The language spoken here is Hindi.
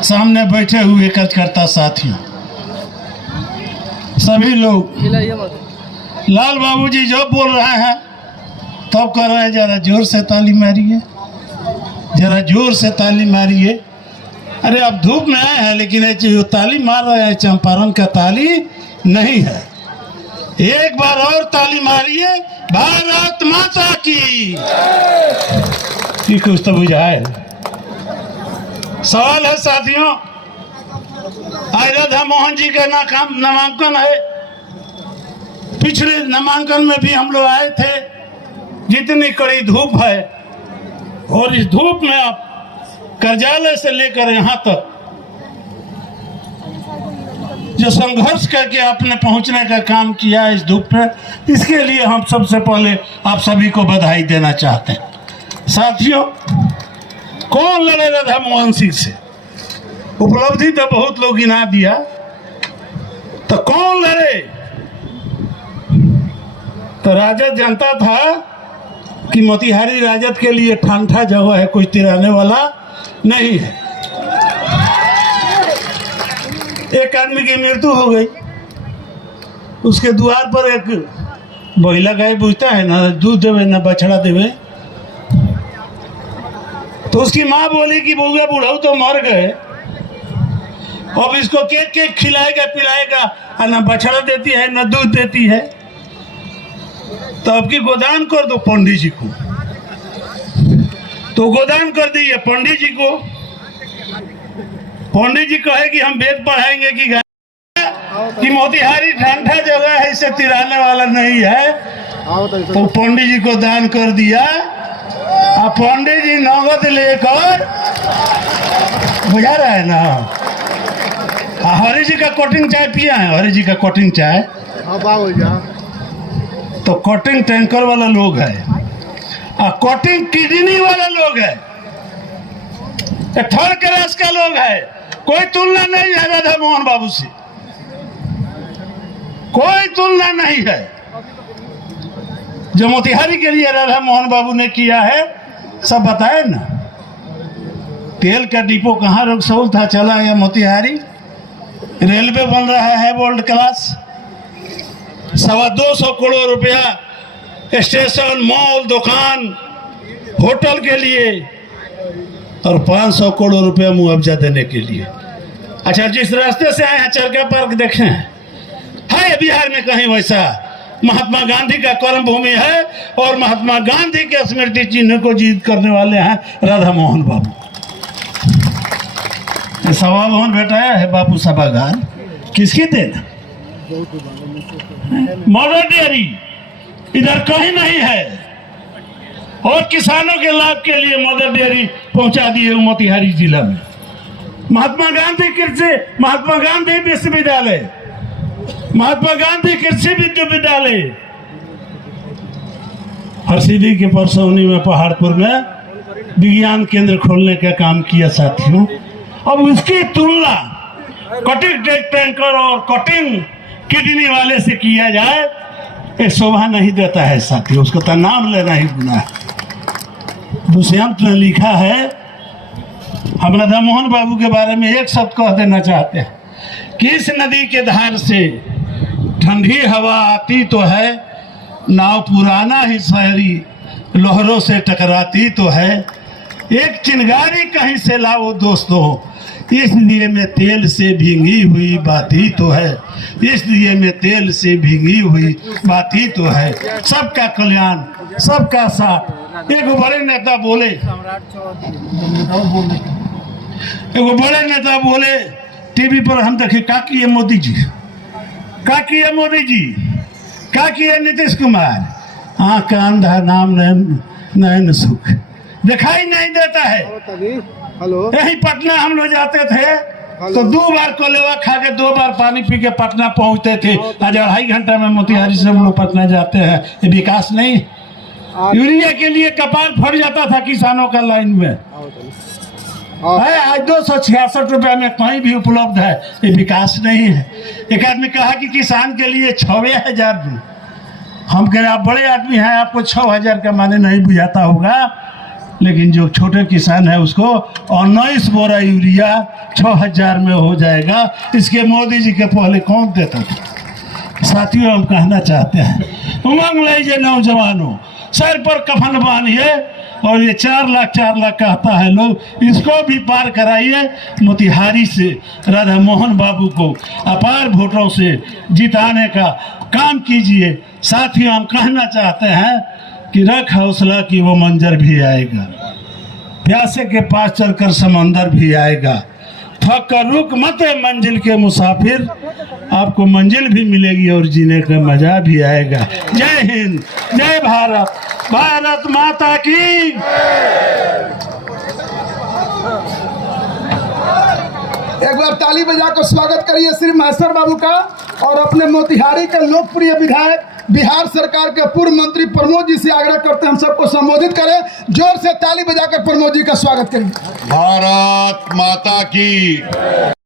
सामने बैठे हुए कार्यकर्ता साथियों, सभी लोग, लाल बाबू जी जो बोल रहे हैं तब कर रहे हैं, जरा जोर से ताली मारिए, जरा जोर से ताली मारिए। अरे आप धूप में आए हैं, लेकिन ये जो ताली मार रहे हैं चंपारण का ताली नहीं है। एक बार और ताली मारिए, भारत माता की। कुछ तो बुझाए। सवाल है साथियों, आज राधा मोहन जी का नामांकन है। पिछले नामांकन में भी हम लोग आए थे। जितनी कड़ी धूप है, और इस धूप में आप कार्यालय से लेकर यहाँ तक जो संघर्ष करके आपने पहुंचने का काम किया इस धूप में, इसके लिए हम सबसे पहले आप सभी को बधाई देना चाहते हैं। साथियों, कौन लड़े राधा मोहन सिंह से? उपलब्धि तो बहुत लोग गिना दिया, तो कौन लड़े? तो राजद जानता था कि मोतिहारी राजद के लिए ठांठा जगह है, कोई तिराने वाला नहीं है। एक आदमी की मृत्यु हो गई, उसके द्वार पर एक महिला गाय बुझता है ना, दूध देवे ना बछड़ा देवे। तो उसकी माँ बोली कि बउआ बुढ़ऊ तो मर गए, अब इसको केक केक खिलाएगा पिलाएगा, और ना बछड़ा देती है ना दूध देती है, तो अब की गोदान कर दो पंडित जी को। तो गोदान कर दिए पंडित जी को। पंडित जी कहे कि हम वेद पढ़ाएंगे कि मोतिहारी ठंडा जगह है, इसे तिराने वाला नहीं है। तो पंडित जी को दान कर दिया, और पंडित जी नगद लेकर, बुझा रहा है ना, हरि जी का कटिंग चाय पिया है, हरि जी का कटिंग चाय। तो कटिंग टैंकर वाला लोग है, और कटिंग किडनी वाला लोग है, थर्ड क्लास का लोग है। कोई तुलना नहीं है राधा मोहन बाबू से, कोई तुलना नहीं है। जो मोतिहारी के लिए राधा मोहन बाबू ने किया है सब बताए ना। तेल का डिपो कहाँ रक्सौल था, चला या मोतिहारी। रेलवे बन रहा है वर्ल्ड क्लास, 225 करोड़ रुपया स्टेशन, मॉल, दुकान, होटल के लिए, और 500 करोड़ रुपया मुआवजा देने के लिए। अच्छा, जिस रास्ते से आए हैं चरका पार्क देखें है बिहार में कहीं वैसा? महात्मा गांधी का कर्म भूमि है, और महात्मा गांधी के स्मृति चिन्ह को जीत करने वाले हैं राधा मोहन बाबू। सभा भवन बैठाया है बापू सभागार, किसकी देना? मदर डेयरी इधर कहीं नहीं है, और किसानों के लाभ के लिए मदर डेयरी पहुंचा दिए मोतिहारी जिला में। महात्मा गांधी कृषि, महात्मा गांधी विश्वविद्यालय, महात्मा गांधी कृषि विश्वविद्यालय हरसिद्धि के परसौनी में, पहाड़पुर में विज्ञान केंद्र खोलने का काम किया साथियों। अब उसकी तुलना कटिंग टैंकर और कटिंग किडनी वाले से किया जाए, ये शोभा नहीं देता है साथियों। उसका तो नाम लेना ही गुनाह है। दुष्यंत ने लिखा है, हम राधा मोहन बाबू के बारे में एक शब्द कह देना चाहते हैं कि इस नदी के धार से ठंडी हवा आती तो है, नाव पुराना ही शहरी लहरों से टकराती तो है, एक चिंगारी कहीं से लाओ दोस्तों, इसलिए में तेल से भींगी हुई बाती तो है, इसलिए में तेल से भींगी हुई बाती तो है। सबका कल्याण, सबका साथ। एक बड़े नेता बोले, एक बड़े नेता बोले टीवी पर, हम देखे का किए मोदी जी, का किए मोदी जी, का किए नीतीश कुमार। आँख का अंधा नाम नैन सुख, दिखाई नहीं देता है। यही पटना हम लोग जाते थे तो 2 बार कोलेवा खा के 2 बार पानी पी के पटना पहुंचते थे। आज 2.5 घंटा में मोतिहारी से हम लोग पटना जाते हैं। ये विकास नहीं। यूरिया के लिए कपाल फट जाता था किसानों का लाइन में, है आज 266 रुपया में कहीं भी उपलब्ध है। ये विकास नहीं है। एक आदमी कहा कि किसान के लिए 6,000 दूं। हम कह रहे आप बड़े आदमी हैं, आपको 6,000 का माने नहीं बुझाता होगा। लेकिन जो छोटे किसान है उसको 19 बोरा यूरिया 6000 में हो जाएगा। इसके मोदी जी के पहले कौन देता था? साथियों, हम कहना चाहते हैं, उमंग लीजिए नौजवानों, सर पर कफन बांधिए और ये 4 लाख कहता है लोग, इसको भी पार कराइए। मोतिहारी से राधा मोहन बाबू को अपार वोटों से जिताने का काम कीजिए। साथियों, हम कहना चाहते हैं कि रख हौसला कि वो मंजर भी आएगा, प्यासे के पास चलकर समंदर भी आएगा। थक कर रुक मत मंजिल के मुसाफिर, आपको मंजिल भी मिलेगी और जीने का मजा भी आएगा। जय हिंद, जय भारत, भारत माता की। एक बार ताली बजाकर स्वागत करिए श्री मास्टर बाबू का और अपने मोतिहारी के लोकप्रिय विधायक बिहार सरकार के पूर्व मंत्री प्रमोद जी से आग्रह करते हैं हम सबको संबोधित करें। जोर से ताली बजाकर प्रमोद जी का स्वागत करिए। भारत माता की।